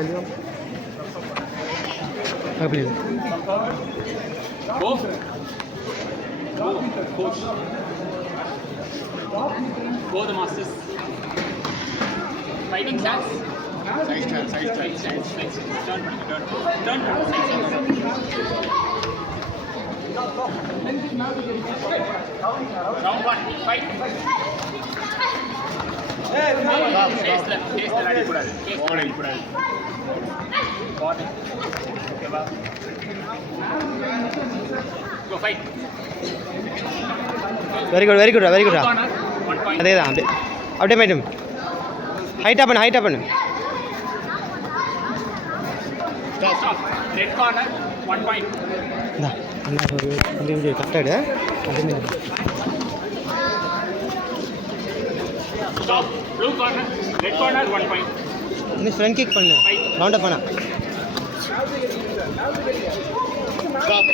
Go. Coach. Go the masters. Fighting stance. Side stance. Turn. Round 1. Fight. Face left அடி கூடாது. அடி கூடாது. Body. Okay வா. Go fight. Very good. அதேதான் அப்படியே மேடம் ஹைட்டா பண்ணு Stop. Red corner 1 point. ஒரு கரெக்டாடு அதே Stop. Blue corner. Red corner 1 point. இன்னும் ஃப்ரண்ட் கிக் பண்ணு ரவுண்ட் அப் பண்ணா Stop.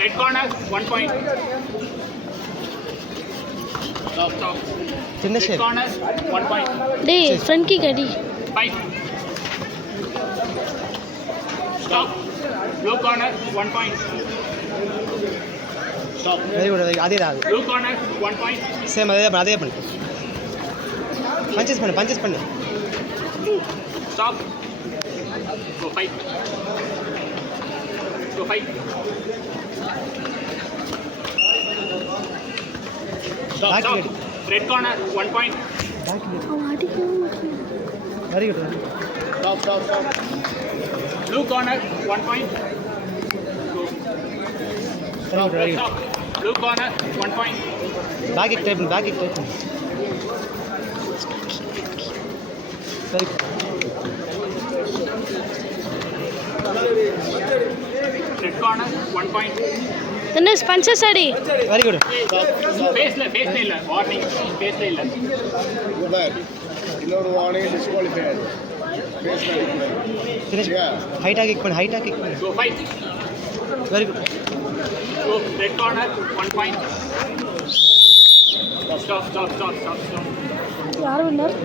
Red corner 1 point. Stop. சின்ன Red ஷேப் corner 1 point. டேய் ஃப்ரண்ட் கிக் அடி Fight. Stop. Blue corner 1 point. Stop. Very good அதேதான் Blue corner 1 point. Same அதே பண்ணு punches பண்ணு Stop. Go fight. Stop. Red corner 1 point. Very good Stop. Blue corner 1 point. Very Stop. Blue corner 1 point. Back kick try பண்ணு very Red corner 1 point. Dinesh punches அடி very good Face இல்ல warning. Face இல்ல. இன்னொரு warning disqualified. Finish ஹைட்டா kick பண்ணு Go fight. வெரி குட் Go red corner 1 point. Stop. யார் வின்னர்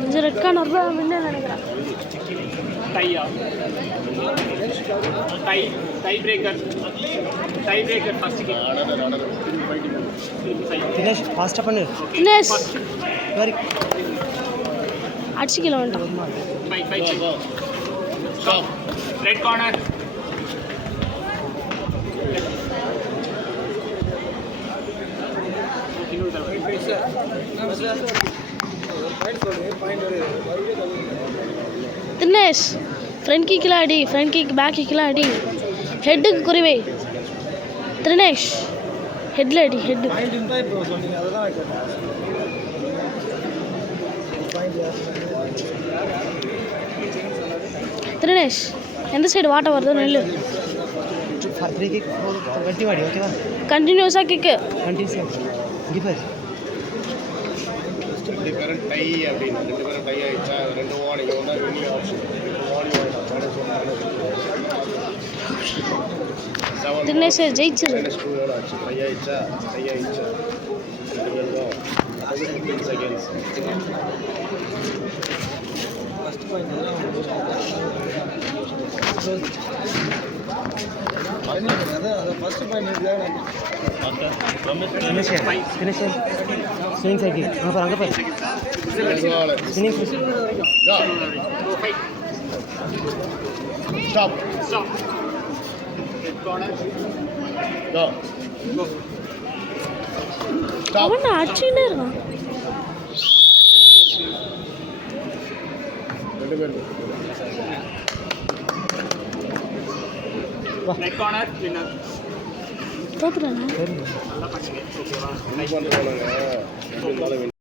இந்த ரெட் கார்னர் தான் வின்னர் நினைக்கிறேன் Tie breaker first kick. Dinesh ஃபாஸ்டா பண்ணு தினேஷ் வெரி அடிச்சுக்கல வந்துட்டான் Fight. Stop. Red corner. Dinesh front கிக்லாம் அடி ஃப்ரண்ட் கிக் பேக் கிக்லாம் அடி ஹெட்டுக்கு குறிவை தினேஷ் ஹெட்டில் அடி ஹெட்டு தினேஷ் எந்த சைடு வாட்ட வருதோ நெல்லு ஃப்ரீ கிக் கட்டி வாடி ஓகேவா கண்டினியூஸாக கிக்கு கண்டினியூஸா இங்க பாரு ரெண்டு பேரும் டை அப்படின்னு ரெண்டு பேரும் டை ஆயிடுச்சா ரெண்டு வார்னிங் ஒன்றா வெளியே ஆப்ஷன் வார்னிங் தினேஷ் ஜெயிச்சிரு -2 எவ்வளோ ஆச்சு டை ஆயிடுச்சா ரெண்டு பேரும் 15 seconds first point finish swing side kick அங்க பாரு swing Go fight. Stop. Red corner. Go. Stop. அவன் அடிச்சுட்டே இருக்கான் ரெண்டு பேரும் Red corner winner. தோத்துறானா நல்லா பண்ணீங்க. ஓகேவா? என்ன பண்ணுறாங்க